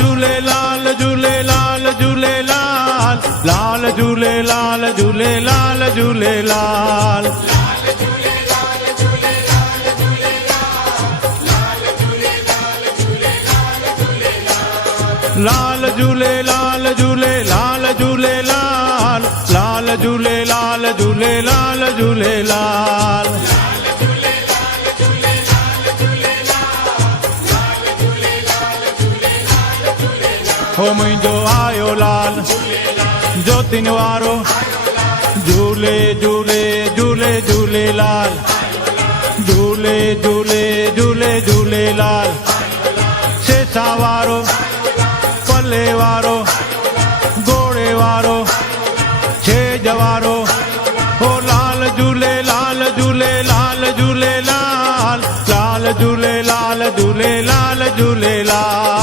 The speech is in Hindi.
झूलेलाल झूलेलाल झूलेलाल लाल झूलेलाल झूलेलाल झूलेलाल लाल झूलेलाल झूलेलाल झूलेलाल लाल झूलेलाल झूलेलाल झूलेलाल हो मुंहिंजो आयो लाल ज्योतिन वारो झूले झूले झूले झूलेलाल झूले झूले झूले झूलेलाल सेसा वारो पले वारो घोड़े वारो छेज वारो हो लाल झूलेलाल झूलेलाल झूलेलाल लाल झूलेलाल झूलेलाल झूलेलाल